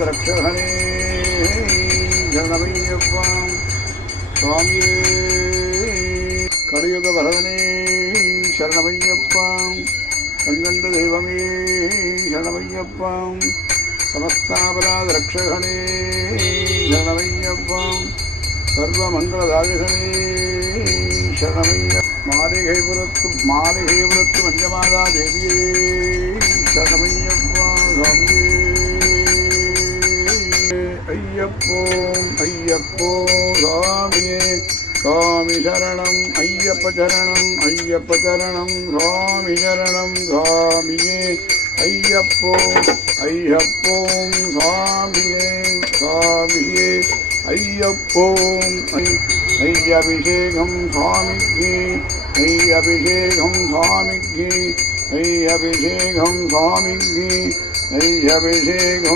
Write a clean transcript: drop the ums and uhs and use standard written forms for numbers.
ரக்ஷகனே சரணமையப்பா சுவாமியே கலியுக வரதனே சரணமையப்பா கண்கண்ட தெய்வமே சரணமையப்பா சமஸ்தாபராத ரக்ஷகனே சரணமையப்பா சர்வமங்களதாயகனே சரணமைய மாளிகைபுரத்து மஞ்சமாதா தேவியே சரணமையப்பா சுவாமியே ஐயப்போம் ஐயப்போ சுவாமியே சுவாமி சரணம் ஐயப்ப சரணம் ஐயப்ப சரணம் சுவாமி சரணம் சுவாமியே ஐயப்போ ஐயப்போம் சுவாமியே சுவாமியே ஐயப்போம் ஐயபிஷேகம் சுவாமிக்கு ஐயபிஷேகம் சுவாமிக்கு ஐயபிஷேகம் சுவாமிக்கு ஐயபிஷேகம்